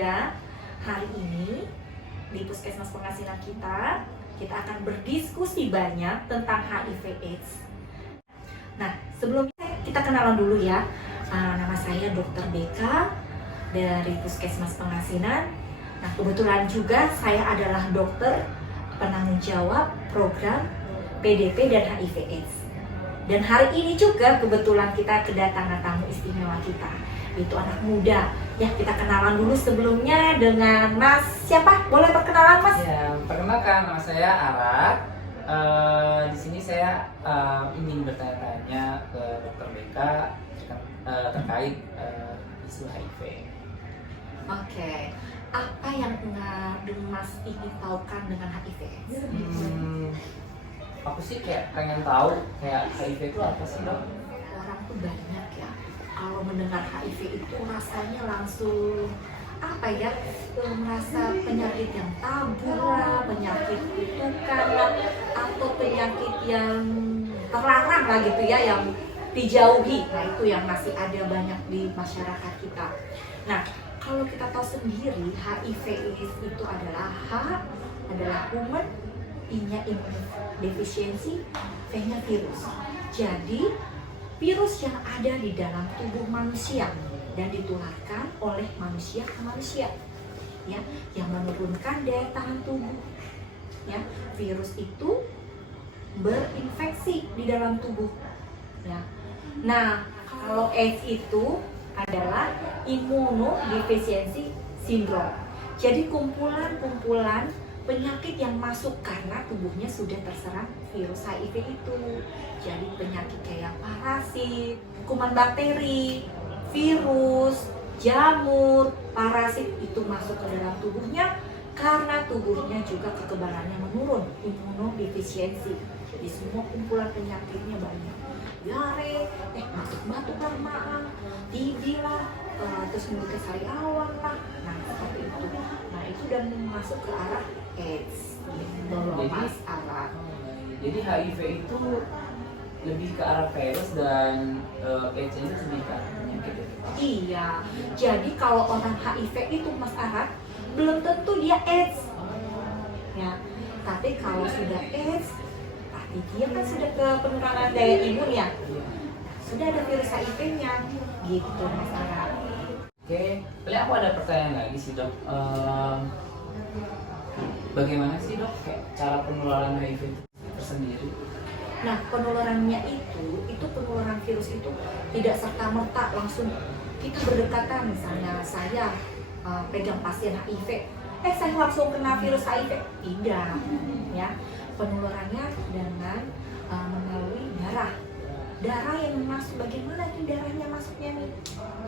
muda. Hari ini di Puskesmas Pengasinan kita akan berdiskusi banyak tentang HIV/AIDS. Nah, sebelumnya kita kenalan dulu ya. Nama saya Dr. Beka dari Puskesmas Pengasinan. Nah, kebetulan juga saya adalah dokter penanggung jawab program PDP dan HIV/AIDS. Dan hari ini juga kebetulan kita kedatangan tamu istimewa kita, itu anak muda. Ya, kita kenalan dulu sebelumnya dengan Mas siapa? Boleh perkenalan, Mas? Ya, perkenalkan, nama saya Arak. Di sini saya ingin bertanya-tanya ke Dr. Beka terkait isu HIV. Oke. Apa yang Mas ingin tahukan dengan HIV/AIDS? Aku sih kayak pengen tahu kayak HIV itu apa sih, Dok? Orang tuh banyak ya, kalau mendengar HIV itu rasanya langsung apa ya, merasa penyakit yang tabu lah, penyakit kutukan lah, atau penyakit yang terlarang lah gitu ya, yang dijauhi. Nah, itu yang masih ada banyak di masyarakat kita. Nah, kalau kita tahu sendiri HIV/AIDS itu adalah human, I-nya immunodeficiency, V-nya virus. Jadi virus yang ada di dalam tubuh manusia dan ditularkan oleh manusia ke manusia, ya, yang menurunkan daya tahan tubuh. Ya, virus itu berinfeksi di dalam tubuh. Ya. Nah, kalau AIDS itu adalah immunodeficiency syndrome. Jadi kumpulan penyakit yang masuk karena tubuhnya sudah terserang virus HIV itu. Jadi penyakit kayak parasit, kuman bakteri, virus, jamur, parasit itu masuk ke dalam tubuhnya karena tubuhnya juga kekebalannya menurun, immunodeficiency. Jadi semua kumpulan penyakitnya banyak. Diare, masuk batuk lamaan, TB lah, terus mulut sariawan lah. Nah, seperti itu. Nah, itu dan masuk ke arah AIDS. Jadi HIV itu lebih ke arah virus dan AIDS itu lebih ke arah penyakit. Iya. Jadi kalau orang HIV itu Mas Arad belum tentu dia AIDS. Ya. Tapi kalau sudah AIDS, pasti dia kan sudah ke penurunan daya imun ya. Sudah ada virus HIV-nya. Gitu Mas Arad. Oke, paling aku ada pertanyaan lagi sih, Dok. Bagaimana sih, Dok, kayak cara penularan HIV itu tersendiri? Nah, penularannya itu penularan virus itu tidak serta-merta langsung kita berdekatan. Misalnya saya pegang pasien HIV, saya langsung kena virus HIV. Tidak, ya. Penularannya dengan melalui darah yang masuk. Bagaimana nih darahnya masuknya nih?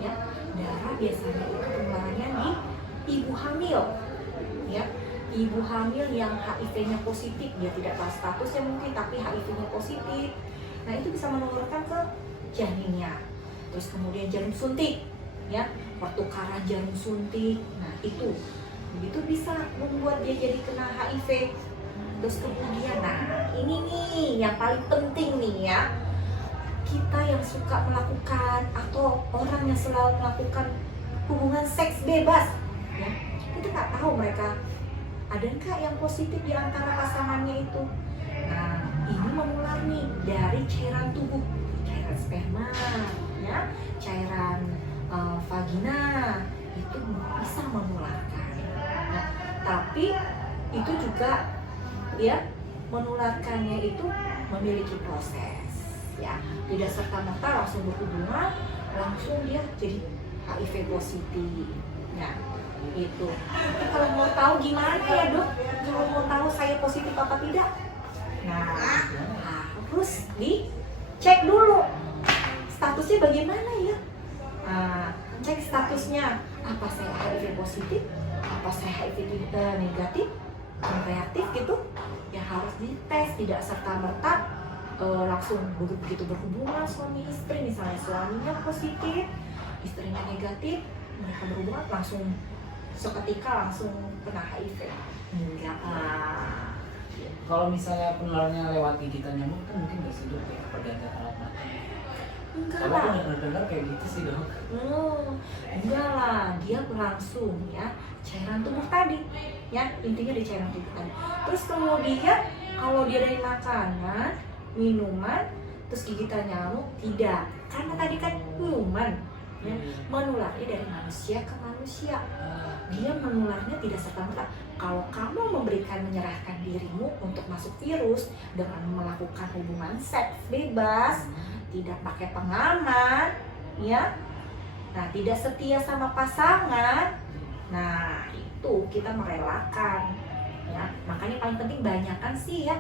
Ya, darah biasanya itu penularannya di ibu hamil, ya. Ibu hamil yang HIV-nya positif, dia tidak tahu statusnya mungkin, tapi HIV-nya positif. Nah, itu bisa menularkan ke janinnya. Terus kemudian jarum suntik, ya, pertukaran jarum suntik. Nah, itu bisa membuat dia jadi kena HIV. Terus kemudian, nah ini nih yang paling penting nih ya, kita yang suka melakukan atau orang yang selalu melakukan hubungan seks bebas, ya, kita nggak tahu mereka ada nggak yang positif di antara pasangannya itu. Nah, ini menular nih dari cairan tubuh, cairan sperma, ya, cairan vagina, itu bisa menularkan. Nah, tapi itu juga ya menularkannya itu memiliki proses, ya, tidak serta-merta langsung berhubungan langsung dia jadi HIV positif. Ya, itu. Tapi kalau mau tahu gimana ya, Dok? Kalau mau tahu saya positif apa tidak? Nah, harus dicek dulu statusnya bagaimana ya. Cek statusnya, apa saya HIV positif, apa saya HIV negatif, reaktif gitu. Ya harus dites, tidak serta-merta langsung begitu berhubungan suami istri, misalnya suaminya positif, istrinya negatif, mereka berhubungan langsung seketika langsung kena HIV. Enggak. Kalau misalnya penularannya lewat gigitan nyamuk kan mungkin nggak sih, Dok, ya, pergantian alat mata? Enggak Kalau lah. aku pernah dengar kayak gitu sih dok. Enggak lah, dia langsung ya cairan tubuh tadi, ya intinya di cairan tubuh tadi. Terus kemudian kalau dia dari makanan, minuman, terus gigitan nyamuk tidak, karena tadi kan human, ya menularnya dari manusia ke manusia. Dia menularnya tidak serta-merta. Kalau kamu menyerahkan dirimu untuk masuk virus dengan melakukan hubungan seks bebas, tidak pakai pengaman, ya, nah tidak setia sama pasangan, nah itu kita merelakan, ya. Makanya paling penting banyakan sih ya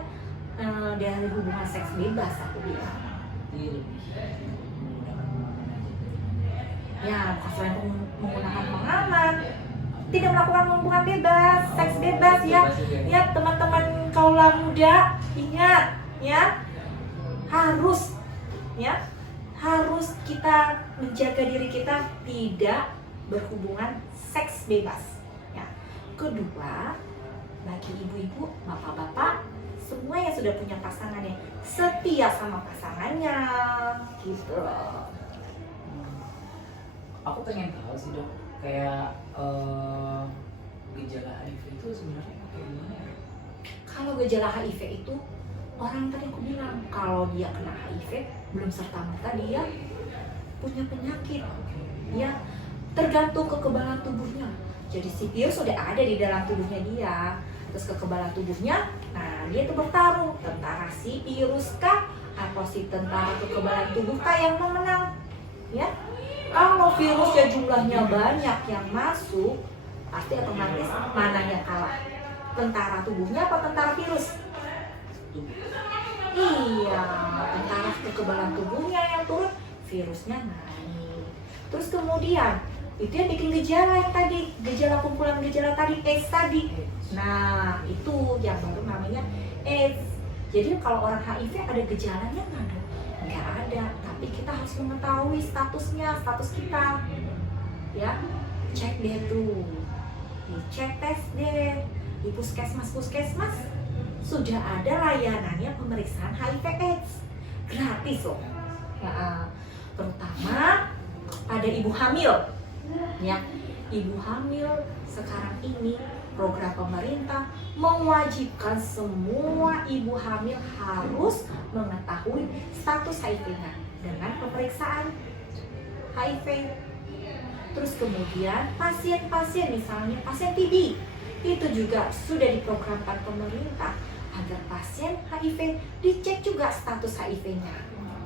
dari hubungan seks bebas aku bilang. Jadi lebih menggunakan pengaman aja. Ya, bukan selain menggunakan pengaman, tidak melakukan hubungan bebas, seks bebas ya. Ya teman-teman kaula muda, ingat ya, harus kita menjaga diri kita tidak berhubungan seks bebas ya. Kedua, bagi ibu-ibu, bapak-bapak, semua yang sudah punya pasangan ya, setia sama pasangannya gitu loh. Aku pengen tahu sih dok, kayak gejala HIV itu sebenarnya kayak gimana ya? Kalau gejala HIV itu, orang tadi aku bilang kalau dia kena HIV belum serta-merta dia punya penyakit, ya tergantung kekebalan tubuhnya. Jadi si virus sudah ada di dalam tubuhnya dia, terus kekebalan tubuhnya, nah dia tuh bertarung tentara si virus kah atau si tentara kekebalan tubuh kah yang memenang, ya. Kalau virusnya jumlahnya banyak yang masuk, pasti otomatis mana yang kalah? Tentara tubuhnya apa tentara virus? Iya, tentara kekebalan tubuhnya yang turun, virusnya naik. Terus kemudian itu yang bikin gejala yang tadi, gejala kumpulan gejala tadi, AIDS tadi. Nah, itu yang baru namanya AIDS. Jadi kalau orang HIV ada gejalanya nggak ada, tapi kita harus mengetahui statusnya, status kita, ya. Cek deh tuh, dicek tes deh di puskesmas sudah ada layanannya pemeriksaan HIV/AIDS gratis loh. Nah, terutama pada ibu hamil, ya. Ibu hamil sekarang ini program pemerintah mewajibkan semua ibu hamil harus mengetahui status HIV-nya dengan pemeriksaan HIV. Terus kemudian pasien-pasien, misalnya pasien TB, itu juga sudah diprogramkan pemerintah agar pasien HIV dicek juga status HIV-nya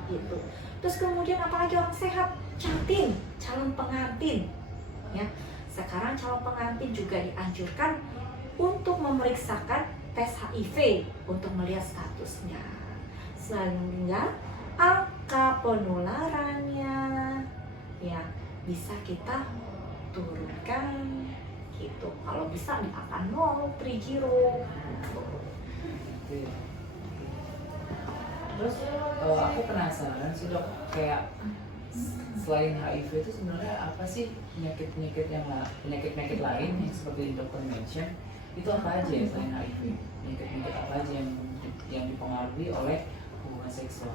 gitu. Terus kemudian apalagi orang sehat, cantin, calon pengantin, ya. Sekarang calon pengantin juga dianjurkan untuk memeriksakan tes HIV untuk melihat statusnya, sehingga angka penularannya ya bisa kita turunkan gitu. Kalau bisa di angka 0, 30 gitu. Terus aku penasaran sih dok, kayak selain HIV itu sebenarnya apa sih penyakit lain yang seperti dokter mention itu apa aja ya selain HIV? Penyakit apa aja yang dipengaruhi oleh hubungan seksual?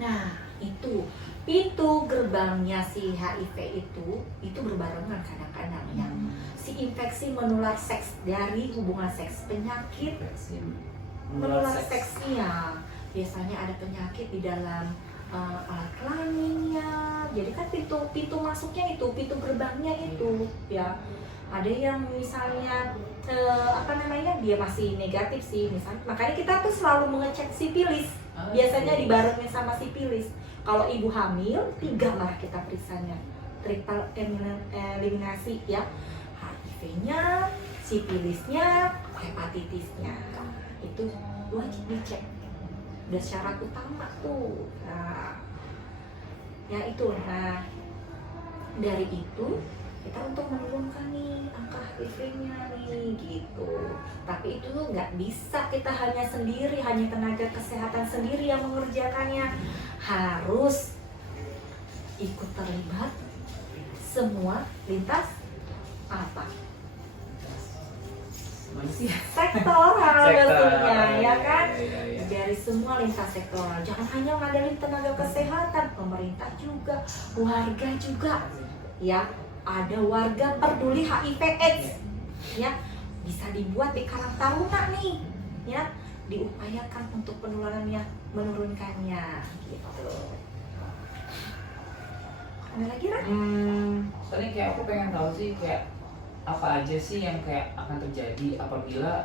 Nah, itu pintu gerbangnya si HIV itu berbarengan kadang-kadang ya. Si infeksi menular seks dari hubungan seks, penyakit menular seksnya. Biasanya ada penyakit di dalam alat kelaminnya. Jadi kan pintu masuknya itu, pintu gerbangnya itu ya. Ada yang misalnya dia masih negatif sih, misalnya. Makanya kita tuh selalu mengecek sipilis. Biasanya dibarengin sama sipilis. Kalau ibu hamil, 3 malah kita periksanya. Triple eliminasi ya. HIV-nya, sipilisnya, hepatitisnya. Itu wajib dicek. Udah syarat utama tuh. Nah, ya itu. Nah, dari itu kita untuk menurunkan nih angka HIV-nya nih gitu. Tapi itu tuh nggak bisa kita hanya sendiri, hanya tenaga kesehatan sendiri yang mengerjakannya. Harus ikut terlibat semua lintas apa? gimana sih? sektoral tentunya ya kan. Iya. Dari semua lintas sektoral, jangan hanya ngandelin tenaga kesehatan, pemerintah juga, warga juga ya. Ada warga peduli HIV/AIDS ya, bisa dibuat di Karang Taruna nih ya, diupayakan untuk penularannya, menurunkannya gitu. Ada lagi Ran? Soalnya kayak aku pengen tahu sih kayak apa aja sih yang kayak akan terjadi apabila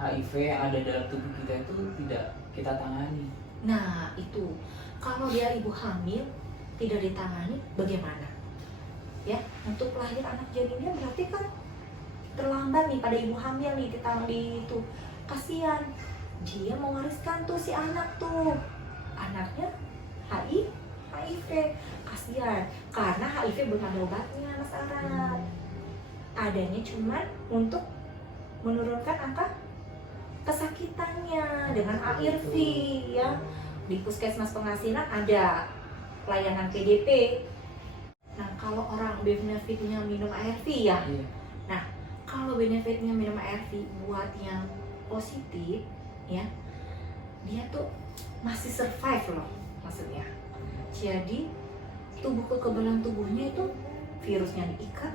HIV yang ada dalam tubuh kita itu tidak kita tangani. Nah itu, kalau dia ibu hamil tidak ditangani bagaimana? Ya, untuk lahir anak janinnya berarti kan terlambat nih pada ibu hamil nih, ditangani itu. Kasihan, dia mewariskan tuh si anak tuh, anaknya HIV, kasihan. Karena HIV belum ada obatnya Mas Arad. Adanya cuman untuk menurunkan angka kesakitannya dengan ARV ya. Di Puskesmas Pengasinan ada pelayanan PDP. Nah, kalau orang benefitnya minum ARV ya. Iya. Nah, kalau benefitnya minum ARV buat yang positif ya, dia tuh masih survive loh maksudnya. Jadi kekebalan tubuhnya itu virusnya diikat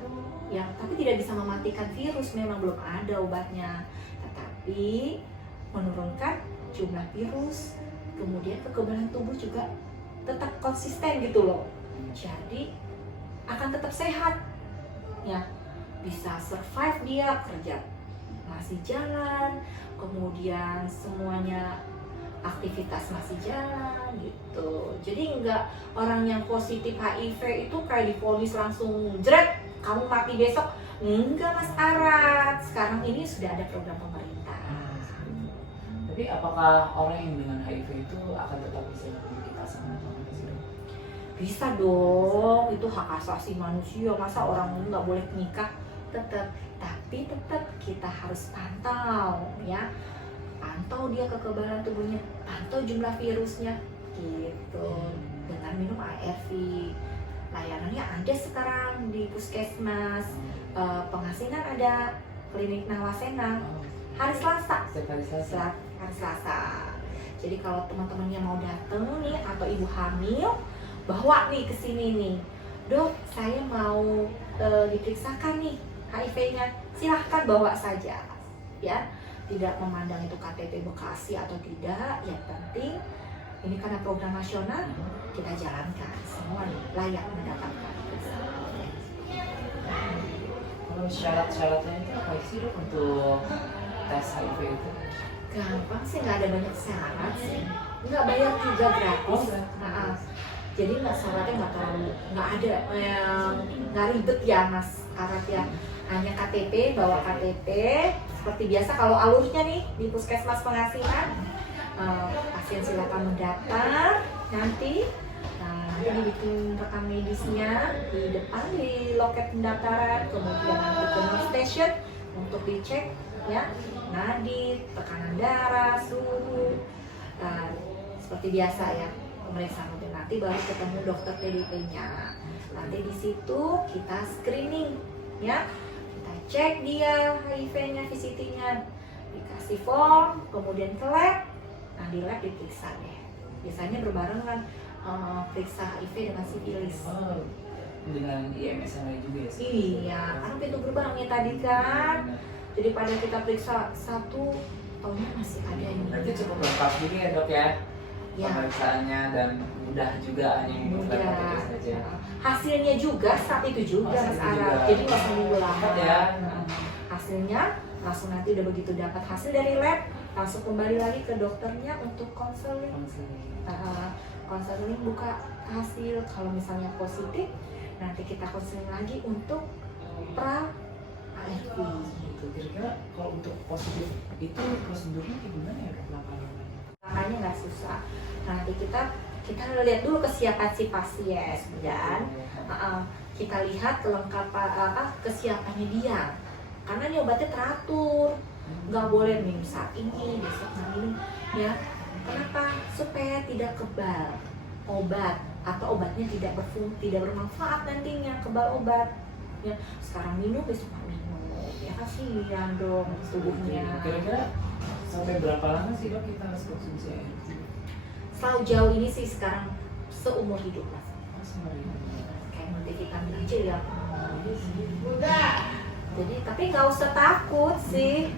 ya, tapi tidak bisa mematikan virus, memang belum ada obatnya, tetapi menurunkan jumlah virus, kemudian kekebalan tubuh juga tetap konsisten gitu loh. Jadi akan tetap sehat ya, bisa survive, dia kerja masih jalan, kemudian semuanya aktivitas masih jalan gitu. Jadi enggak orang yang positif HIV itu kayak divonis langsung jret kamu mati besok, enggak Mas Arad. Sekarang ini sudah ada program pemerintah. Tapi apakah orang yang dengan HIV itu akan tetap bisa kita sama sih? Bisa dong, itu hak asasi manusia, masa orang nggak boleh nikah? Tetap, tapi tetap kita harus pantau ya, pantau dia kekebalan tubuhnya, pantau jumlah virusnya gitu, dengan minum ARV. Layanannya ada sekarang di Puskesmas Pengasinan, ada klinik Nawasena hari Selasa. Setiap hari Selasa. Hari Selasa. Jadi kalau teman-temannya mau datang nih atau ibu hamil, bawa nih ke sini nih, dok saya mau diperiksakan nih HIV-nya, silahkan bawa saja ya, tidak memandang itu KTP Bekasi atau tidak, yang penting ini karena program nasional kita jalankan, semua layak mendapatkan. Kalau syarat-syaratnya itu apa sih dok untuk tes HIV itu? Gampang sih, nggak ada banyak syarat sih, nggak bayar juga, gratis. Jadi nggak syaratnya nggak ada yang nggak ribet ya Mas Arad ya, hanya KTP, bawa KTP seperti biasa. Kalau alurnya nih di Puskesmas Pengasinan, pasien silakan mendaftar, nanti dibikin rekam medisnya di depan di loket pendaftaran, kemudian nanti ke nurse station untuk dicek ya, nadi, tekanan darah, suhu, seperti biasa ya, pemeriksaan rutin. Nanti baru ketemu dokter PDP-nya. Nanti di situ kita screening ya, kita cek dia HIV-nya, VCT-nya, dikasih form, kemudian ke lab. Nah di lab diperiksa deh. Biasanya berbarengan periksa HIV dengan sifilis. Oh, dengan IMS juga ya? Iya, karena pintu gerbangnya tadi kan. Jadi pada kita periksa satu, tahunnya masih ada ini. Berarti cukup lengkap juga ya dok ya? Ya. Pemeriksaannya dan mudah juga, hanya membutuhkan KTP saja. Hasilnya juga saat itu juga Mas Arad. Jadi nggak usah nunggu lama ya. Hasilnya langsung nanti udah begitu dapat hasil dari lab, langsung kembali lagi ke dokternya untuk konseling. Konseling buka hasil, kalau misalnya positif nanti kita konseling lagi untuk pra ARV. Kira-kira kalau untuk positif itu prosedurnya gimana ya dok? Makanya nggak susah. Nanti kita lihat dulu kesiapan si pasien dan kita lihat kelengkapan kesiapannya dia. Karena ini obatnya teratur, nggak boleh minum saat ini, besok nggak minum ya. Kenapa? Supaya tidak kebal obat atau obatnya tidak bermanfaat nantinya, kebal obat ya. Sekarang minum, besok nggak minum ya. ya kasihan dong tubuhnya. Kira-kira sampai berapa lama sih dok kita harus konsumsi air putih? Selalu jauh ini sih sekarang seumur hidup mas. Kayak multivitamin aja ya. Jadi tapi nggak usah takut sih,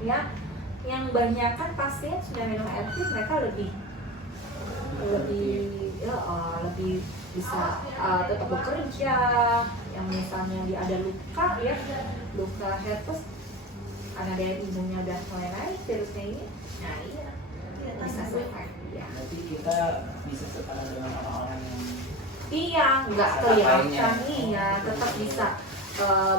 ya. Yang banyak kan pasien sudah minum air putih mereka lebih bisa tetap bekerja. Yang misalnya dia ada luka ya, luka herpes, karena daya imunnya udah mulai naik virusnya ini, nah iya bisa survive ya. Berarti kita bisa setara dengan orang-orang yang Iya, nggak kelihatan nih ya, tetap bisa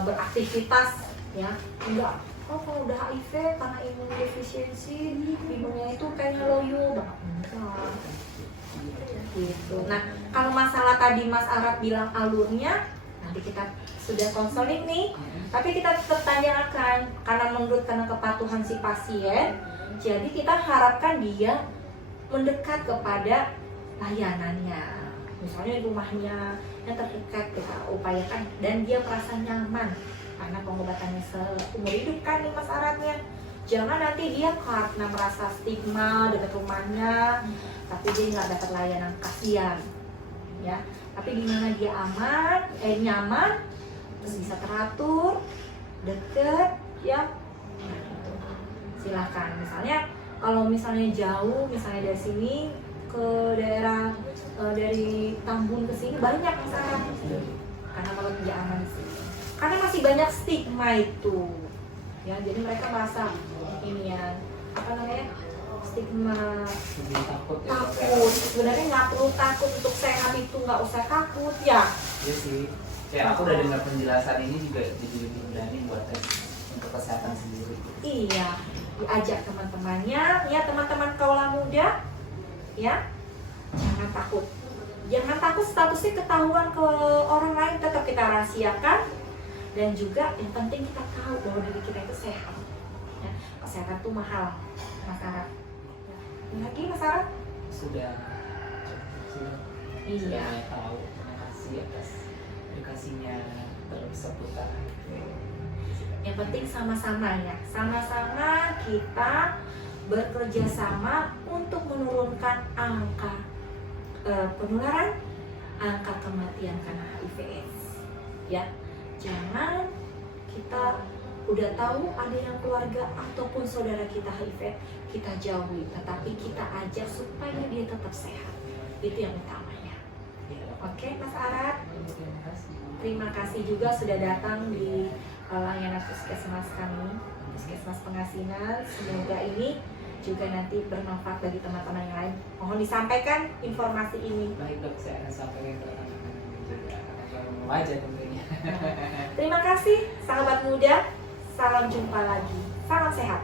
beraktivitas ya. Enggak, oh kalau udah HIV karena imun defisiensi, imunnya itu kayaknya loyo banget. Enggak. Gitu. Nah, kalau masalah tadi Mas Arab bilang alurnya, nanti kita sudah konseling nih, tapi kita tetap tanyakan karena kepatuhan si pasien, jadi kita harapkan dia mendekat kepada layanannya. Misalnya di rumahnya yang terdekat kita upayakan dan dia merasa nyaman karena pengobatannya seumur hidup kan nih Mas Aratnya. Jangan nanti dia karena merasa stigma dekat rumahnya tapi dia nggak dapat layanan, kasihan ya. Tapi di mana dia aman, nyaman, terus bisa teratur, deket ya. Nah, gitu. Silakan. Misalnya kalau misalnya jauh, misalnya dari sini ke daerah dari Tambun ke sini banyak misalnya, karena kalau tidak aman di sini. Karena masih banyak stigma itu, ya. Jadi mereka merasa ini ya, apa namanya, stigma, takut ya. takut. Sebenarnya nggak perlu takut, untuk sehat itu nggak usah takut ya. Iya sih. Kayak aku udah dengar penjelasan ini juga jadi lebih berani buat tes untuk kesehatan sendiri. Iya, diajak teman-temannya, ya teman-teman kaula muda, ya. Jangan takut. Jangan takut statusnya ketahuan ke orang lain, tetap kita rahasiakan. Dan juga yang penting kita tahu bahwa diri kita itu sehat. Ya, kesehatan itu mahal, Mas Arab. Ya. Lagi Mas Arab? Sudah Iya. tahu. Terima kasih atas edukasinya terus seputar. Yang penting sama-sama ya, sama-sama kita bekerja sama untuk menurunkan angka penularan, angka kematian karena HIV/AIDS. Ya, jangan kita udah tahu ada yang keluarga ataupun saudara kita HIV, kita jauhi, tetapi kita ajak supaya dia tetap sehat. Itu yang utamanya. Oke, Mas Arad. Terima kasih juga sudah datang di layanan puskesmas kami, Puskesmas Pengasinan. Semoga ini juga nanti bermanfaat bagi teman-teman yang lain. Mohon disampaikan informasi ini. Baik dok, saya akan sampaikan ke anak-anak juga akan remaja tentunya. Terima kasih sahabat muda. Salam jumpa lagi. Salam sehat.